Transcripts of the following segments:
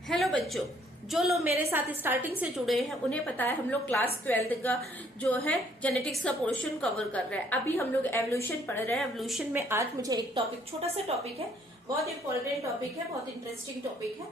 Hello बच्चों, जो लोग मेरे साथ स्टार्टिंग से जुड़े हैं उन्हें पता है हम लोग क्लास 12 का जो है जेनेटिक्स का पोर्शन कवर कर रहे हैं। अभी हम लोग एवोल्यूशन पढ़ रहे हैं। एवोल्यूशन में आज मुझे एक टॉपिक, छोटा सा टॉपिक है, बहुत इंपॉर्टेंट टॉपिक है, बहुत इंटरेस्टिंग टॉपिक है,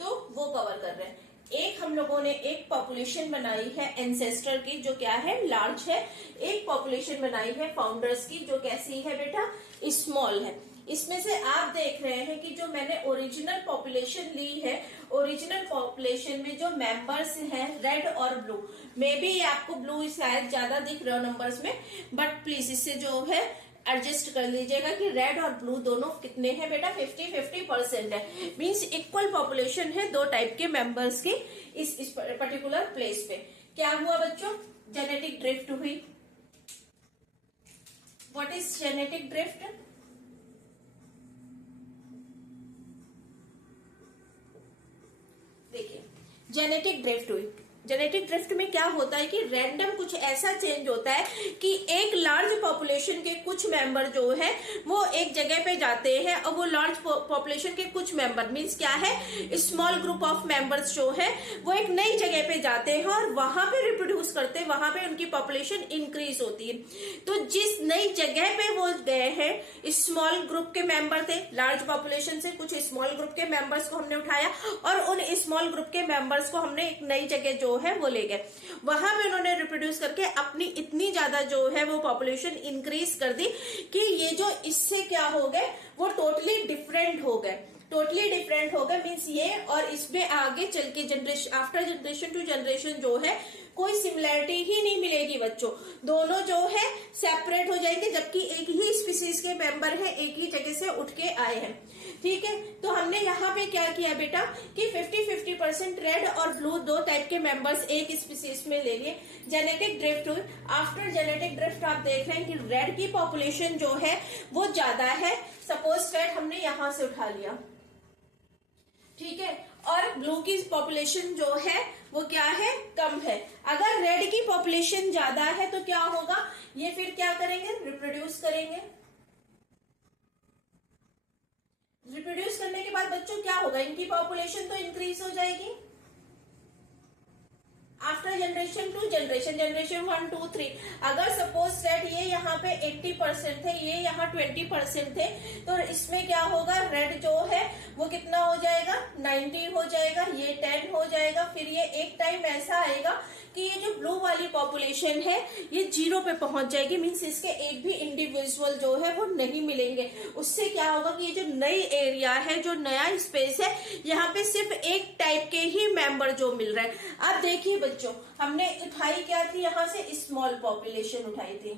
तो वो कवर कर रहे हैं। एक हम लोगों ने एक पॉपुलेशन बनाई है एंसेस्टर की, जो क्या है, लार्ज है। एक पॉपुलेशन बनाई है फाउंडर्स की, जो कैसी है बेटा, स्मॉल है। इसमें से आप देख रहे हैं कि जो मैंने ओरिजिनल पॉपुलेशन ली है, ओरिजिनल पॉपुलेशन में जो मेंबर्स हैं रेड और ब्लू, मे बी आपको ब्लू शायद ज्यादा दिख रहे हो नंबर्स में, बट प्लीज इससे जो है एडजस्ट कर लीजिएगा कि रेड और ब्लू दोनों कितने हैं बेटा, 50-50% है। मींस इक्वल पॉपुलेशन है दो टाइप के मेंबर्स की इस पर्टिकुलर प्लेस पे। क्या हुआ बच्चों, जेनेटिक ड्रिफ्ट हुई। What is genetic drift? देखिए, जेनेटिक ड्रिफ्ट हुई। जेनेटिक ड्रिफ्ट में क्या होता है कि रैंडम कुछ ऐसा चेंज होता है कि एक लार्ज पॉपुलेशन के कुछ मेंबर जो है वो एक जगह पे जाते हैं और वो लार्ज पॉपुलेशन के कुछ मेंबर, मींस क्या है, स्मॉल ग्रुप ऑफ मेंबर्स जो है वो एक नई जगह पे जाते हैं और वहां पे रिप्रोड्यूस करते हैं, वहां पे उनकी पॉपुलेशन इंक्रीज होती है। तो जिस नई जगह पे वो गए हैं, स्मॉल ग्रुप के मेंबर थे, लार्ज पॉपुलेशन से कुछ स्मॉल ग्रुप के मेंबर्स को हमने उठाया और उन स्मॉल ग्रुप के मेंबर्स को हमने एक नई जगह जो है वो ले गए। वहां पे उन्होंने रिप्रोड्यूस करके अपनी इतनी ज्यादा जो है वो पॉपुलेशन इंक्रीज कर दी कि ये जो इससे क्या हो गए, वो टोटली डिफरेंट हो गए। टोटली डिफरेंट हो गए मीन्स ये और इसमें आगे चल के generation after generation to generation जो है कोई सिमिलैरिटी ही नहीं मिलेगी बच्चों। दोनों जो है सेपरेट हो जाएंगे, जबकि एक ही स्पीसीज के मेंबर है, एक ही जगह से उठ के आए हैं। ठीक है, तो हमने यहाँ पे क्या किया बेटा कि 50-50% रेड और ब्लू दो टाइप के मेंबर्स एक स्पीसीज में ले लिए। जेनेटिक ड्रिफ्ट हुई। आफ्टर जेनेटिक ड्रिफ्ट आप देख रहे हैं कि रेड की पॉपुलेशन जो है वो ज्यादा है। सपोज रेड हमने यहां से उठा लिया, ठीक है, और ब्लू की पॉपुलेशन जो है वो क्या है, कम है। अगर रेड की पॉपुलेशन ज्यादा है तो क्या होगा, ये फिर क्या करेंगे, रिप्रोड्यूस करेंगे। रिप्रोड्यूस करने के बाद बच्चों क्या होगा, इनकी पॉपुलेशन तो इंक्रीज हो जाएगी। After generation to generation, generation 1 2 3, अगर सपोज सेट ये यहाँ पे 80% थे, ये यहाँ 20% थे, तो इसमें क्या होगा, रेड जो है वो कितना हो जाएगा, 90 हो जाएगा, ये 10 हो जाएगा। फिर ये एक टाइम ऐसा आएगा कि ये जो ब्लू वाली पॉपुलेशन है ये 0 पे पहुंच जाएगी, मीन्स इसके एक भी इंडिविजुअल जो है वो नहीं मिलेंगे। उससे क्या होगा कि ये जो नई एरिया है, जो नया स्पेस है, यहाँ पे सिर्फ एक टाइप के ही मेंबर जो मिल रहे हैं। अब देखिए बच्चों, हमने उठाई क्या थी, यहां से स्मॉल पॉपुलेशन उठाई थी।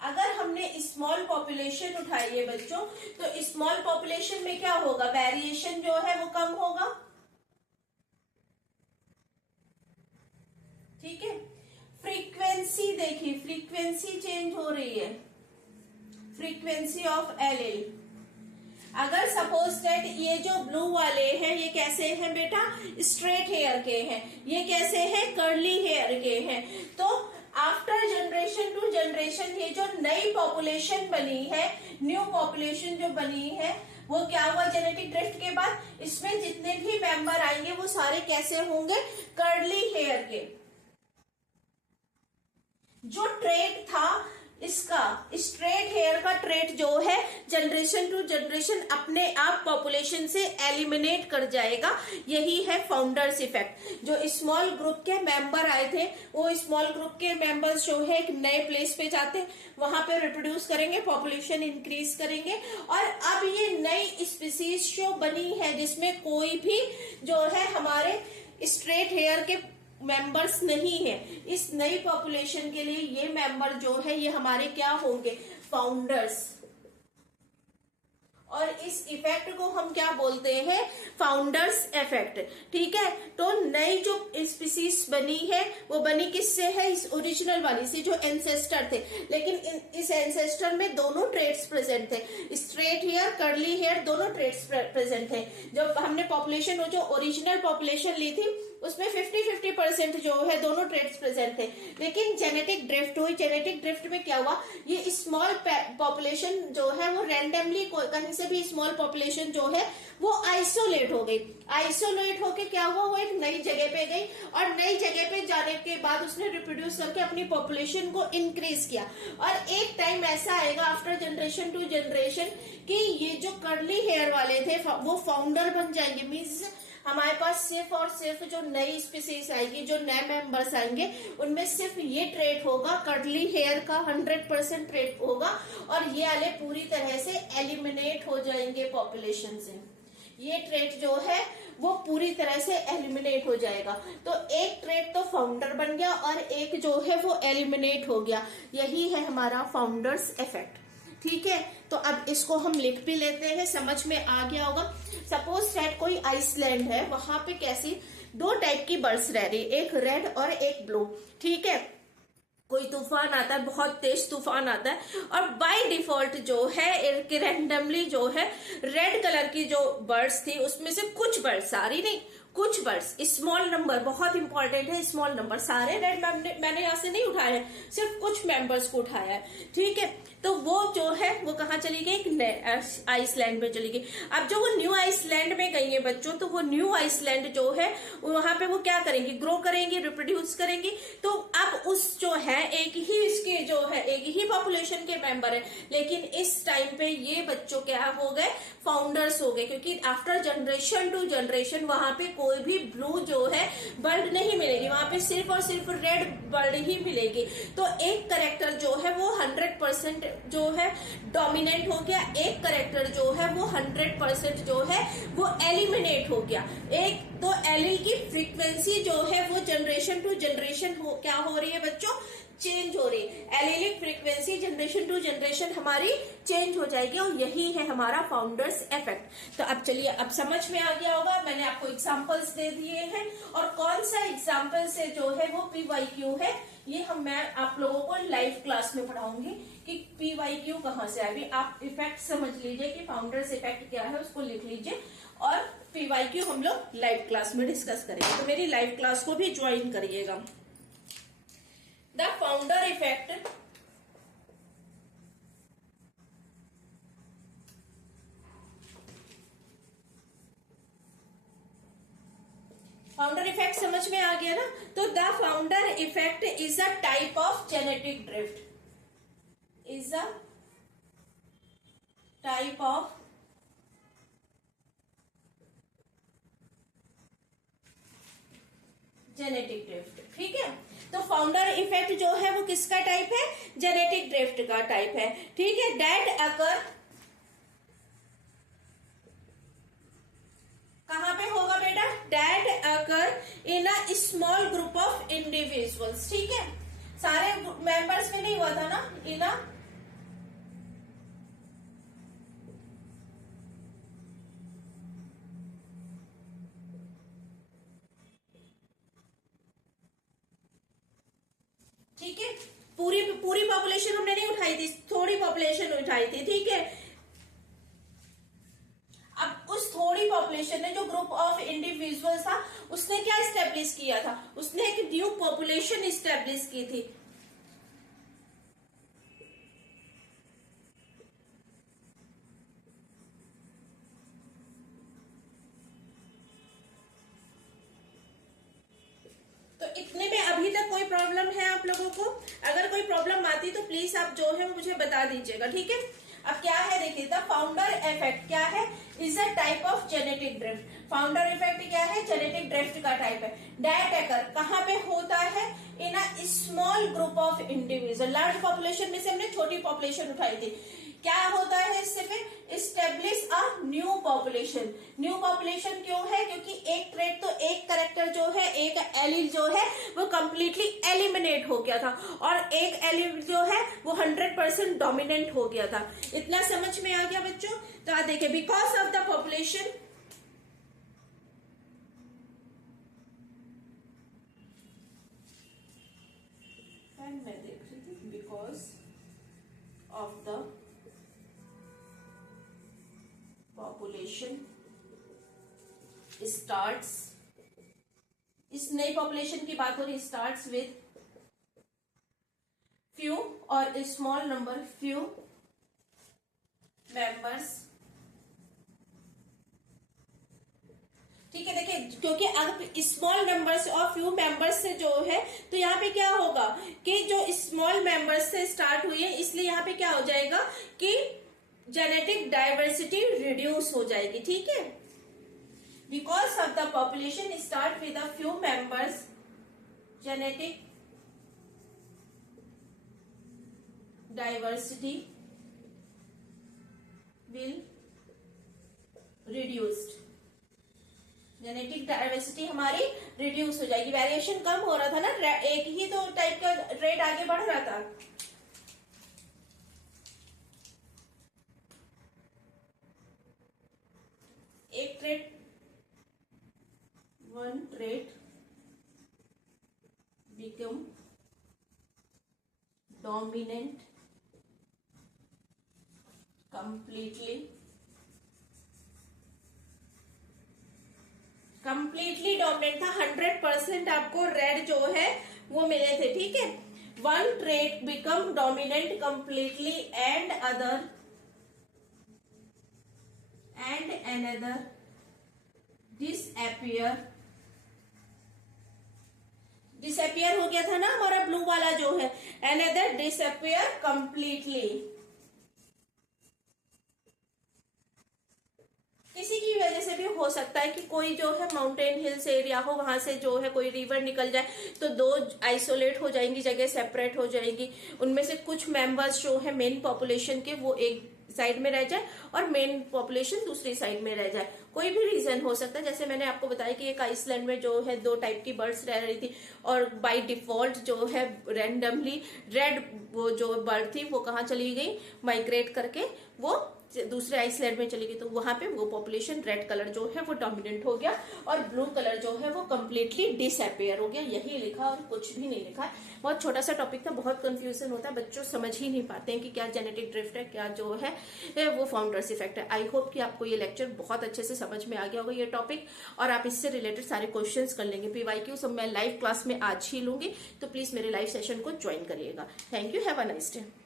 अगर हमने स्मॉल पॉपुलेशन उठाई है बच्चों, तो स्मॉल पॉपुलेशन में क्या होगा, वेरिएशन जो है वो कम होगा। ठीक है, फ्रीक्वेंसी देखिए, फ्रीक्वेंसी चेंज हो रही है, फ्रीक्वेंसी ऑफ एलील। अगर सपोज दैट ये जो ब्लू वाले हैं ये कैसे हैं बेटा, स्ट्रेट हेयर के हैं, ये कैसे हैं, कर्ली हेयर के हैं। तो आफ्टर जनरेशन टू जनरेशन ये जो नई पॉपुलेशन बनी है, न्यू पॉपुलेशन जो बनी है, वो क्या हुआ, जेनेटिक ड्रिफ्ट के बाद इसमें जितने भी मेंबर आएंगे वो सारे कैसे होंगे, कर्ली हेयर के। जो ट्रेट था इसका, स्ट्रेट हेयर का ट्रेट जो है जनरेशन टू जनरेशन अपने आप पॉपुलेशन से एलिमिनेट कर जाएगा। यही है फाउंडर्स इफेक्ट। जो स्मॉल ग्रुप के मेंबर आए थे, वो स्मॉल ग्रुप के मेंबर्स जो है एक नए प्लेस पे जाते हैं, वहां पे रिप्रोड्यूस करेंगे, पॉपुलेशन इंक्रीज करेंगे, और अब ये नई स्पीसीज जो बनी है जिसमें कोई भी जो है हमारे स्ट्रेट हेयर के मेंबर्स नहीं है, इस नई पॉपुलेशन के लिए ये मेंबर जो है ये हमारे क्या होंगे, फाउंडर्स। और इस इफेक्ट को हम क्या बोलते हैं, फाउंडर्स इफेक्ट। ठीक है, तो नई जो स्पीसीज बनी है वो बनी किससे है, इस ओरिजिनल वाली से जो एंसेस्टर थे। लेकिन इस एंसेस्टर में दोनों ट्रेड्स प्रेजेंट थे, स्ट्रेट हेयर, कर्ली हेयर, दोनों ट्रेड्स प्रेजेंट थे। जब हमने पॉपुलेशन जो ओरिजिनल पॉपुलेशन ली थी उसमें 50-50% जो है दोनों ट्रेड्स प्रेजेंट थे। लेकिन जेनेटिक ड्रिफ्ट हुई, जेनेटिक ड्रिफ्ट में क्या हुआ, ये स्मॉल पॉपुलेशन जो है वो रैंडमली कहीं से भी स्मॉल पॉपुलेशन जो है वो आइसोलेट हो गई। आइसोलेट होके क्या हुआ, वो एक नई जगह पे गई और नई जगह पे जाने के बाद उसने रिप्रोड्यूस करके अपनी पॉपुलेशन को इंक्रीज किया। और एक टाइम ऐसा आएगा आफ्टर जनरेशन टू जनरेशन कि ये जो कर्ली हेयर वाले थे वो फाउंडर बन जाएंगे। मीन्स हमारे पास सिर्फ और सिर्फ जो नई स्पीसीज आएगी, जो नए मेंबर्स आएंगे, उनमें सिर्फ ये ट्रेट होगा, कर्ली हेयर का 100% ट्रेट होगा और ये वाले पूरी तरह से एलिमिनेट हो जाएंगे पॉपुलेशन से। ये ट्रेट जो है वो पूरी तरह से एलिमिनेट हो जाएगा। तो एक ट्रेट तो फाउंडर बन गया और एक जो है वो एलिमिनेट हो गया। यही है हमारा फाउंडर्स इफेक्ट। ठीक है, तो अब इसको हम लिख भी लेते हैं, समझ में आ गया होगा। सपोज दैट कोई आइसलैंड है, वहां पे कैसी दो टाइप की बर्ड्स रह रही, एक रेड और एक ब्लू। ठीक है, कोई तूफान आता है, बहुत तेज तूफान आता है और बाय डिफॉल्ट जो है रैंडमली जो है रेड कलर की जो बर्ड्स थी उसमें से कुछ बर्ड्स, सारी नहीं, कुछ बर्ड्स, स्मॉल नंबर, बहुत इंपॉर्टेंट है स्मॉल नंबर, सारे रेड मैंने यहाँ से नहीं उठाए हैं, सिर्फ कुछ मेंबर्स को उठाया है। ठीक है, तो वो जो है वो कहाँ चली गई, एक आइसलैंड में चली गई। अब जो वो न्यू आइसलैंड में गई है बच्चों, तो वो न्यू आइसलैंड जो है वहां पे वो क्या करेंगी, ग्रो करेंगी, रिप्रोड्यूस करेंगी। तो अब उस जो है एक ही इसके जो है एक ही पॉपुलेशन के मेंबर है, लेकिन इस टाइम पे ये बच्चों क्या हो गए, फाउंडर्स हो गए, क्योंकि आफ्टर जनरेशन टू जनरेशन वहां पे कोई भी ब्लू जो है बर्ड नहीं मिलेगी, वहां पे सिर्फ और सिर्फ रेड बर्ड ही मिलेगी। तो एक करेक्टर जो है वो 100% जो है डोमिनेंट हो गया, एक करेक्टर जो है वो 100% जो है वो एलिमिनेट हो गया। एक तो एलील की फ्रीक्वेंसी जो है वो जनरेशन टू जनरेशन क्या हो रही है बच्चों, चेंज हो रही है। Allelic frequency generation to generation हमारी चेंज हो जाएगी और यही है हमारा फाउंडर्स इफेक्ट। तो अब चलिए, अब समझ में आ गया होगा, मैंने आपको एग्जांपल्स दे दिए हैं और कौन सा एग्जांपल से जो है वो PYQ है, ये मैं आप लोगों को लाइव क्लास में पढ़ाऊंगी कि PYQ कहाँ से आए। आप इफेक्ट समझ लीजिए कि फाउंडर्स इफेक्ट क्या है, उसको लिख लीजिए और PYQ हम लोग लाइव क्लास में डिस्कस करेंगे। तो मेरी लाइव क्लास को भी ज्वाइन करिएगा। The founder effect founder effect समझ में आ गया ना। तो the founder effect is a type of genetic drift, is a type of genetic drift. ठीक है, तो फाउंडर इफेक्ट जो है वो किसका टाइप है, जेनेटिक ड्रिफ्ट का टाइप है। ठीक है, दैट अकर कहां पे होगा बेटा, that occur in a small group of individuals. ठीक है, सारे मेंबर्स में नहीं हुआ था ना, इन अ ठीक है, पूरी पूरी पॉपुलेशन हमने नहीं उठाई थी, थोड़ी पॉपुलेशन उठाई थी। ठीक है, अब उस थोड़ी पॉपुलेशन ने जो ग्रुप ऑफ इंडिविजुअल था उसने क्या स्टेब्लिश किया था, उसने एक न्यू पॉपुलेशन स्टेब्लिश की थी। तो इतने में अभी तक कोई प्रॉब्लम है आप लोगों को? अगर कोई प्रॉब्लम आती तो प्लीज आप जो है मुझे बता दीजिएगा। ठीक है, अब क्या है देखिए, द फाउंडर इफेक्ट क्या है, is a type of genetic drift. Founder effect क्या है, जेनेटिक ड्रिफ्ट का टाइप है। दैट अकर कहां पे होता है, in a small group of individual. Large population में से हमने छोटी पॉपुलेशन उठाई थी, क्या होता है इससे फिर, establish a new population. New population क्यों है, क्योंकि एक ट्रेट तो एक करेक्टर जो है, एक एलील जो है वो कंप्लीटली एलिमिनेट हो गया था और एक एलील जो है वो 100% डोमिनेंट हो गया था। इतना समझ में आ गया बच्चों? तो आप देखिए, बिकॉज ऑफ द पॉपुलेशन मैं देख रही थी, because of the population starts इस नई पॉपुलेशन की बात हो रही, स्टार्ट्स विद फ्यू और स्मॉल नंबर, फ्यू मेंबर्स। ठीक है, देखिए क्योंकि अगर स्मॉल नंबर्स और फ्यू मेंबर्स से जो है, तो यहाँ पे क्या होगा कि जो स्मॉल मेंबर्स से स्टार्ट हुई है, इसलिए यहाँ पे क्या हो जाएगा कि जेनेटिक डाइवर्सिटी रिड्यूस हो जाएगी। ठीक है, because of the population start with a few members, genetic diversity will reduced. Genetic diversity हमारी रिड्यूस हो जाएगी, वेरिएशन कम हो रहा था ना, एक ही तो टाइप का ट्रेड आगे बढ़ रहा था। एक trade, one trade become dominant completely dominant था, 100% आपको रेड जो है वो मिले थे। ठीक है, one trait become dominant completely and another disappear हो गया था ना हमारा ब्लू वाला जो है, अनदर डिसअपियर कंप्लीटली। किसी की वजह से भी हो सकता है कि कोई जो है माउंटेन हिल्स एरिया हो, वहां से जो है कोई रिवर निकल जाए, तो दो आइसोलेट हो जाएंगी, जगह सेपरेट हो जाएंगी, उनमें से कुछ मेंबर्स जो है मेन पॉपुलेशन के वो एक साइड में रह जाए और मेन पॉपुलेशन दूसरी साइड में रह जाए। कोई भी रीजन हो सकता है, जैसे मैंने आपको बताया कि एक आइसलैंड में जो है 2 टाइप की बर्ड्स रह रही थी और बाय डिफॉल्ट जो है रैंडमली रेड वो जो बर्ड थी वो कहाँ चली गई, माइग्रेट करके वो दूसरे आइसलैंड में चली गई, तो वहां पे वो पॉपुलेशन रेड कलर जो है वो डोमिनेंट हो गया और ब्लू कलर जो है वो कम्प्लीटली डिसअपियर हो गया। यही लिखा और कुछ भी नहीं लिखा। बहुत छोटा सा टॉपिक था, बहुत कंफ्यूजन होता है, बच्चों समझ ही नहीं पाते हैं कि क्या जेनेटिक ड्रिफ्ट है, क्या जो है वो फाउंडर्स इफेक्ट है। आई होप कि आपको ये लेक्चर बहुत अच्छे से समझ में आ गया होगा ये टॉपिक, और आप इससे रिलेटेड सारे क्वेश्चंस कर लेंगे। PYQ सब मैं लाइव क्लास में आज ही लूंगी, तो प्लीज मेरे लाइव सेशन को ज्वाइन करिएगा। Thank you, have a nice day.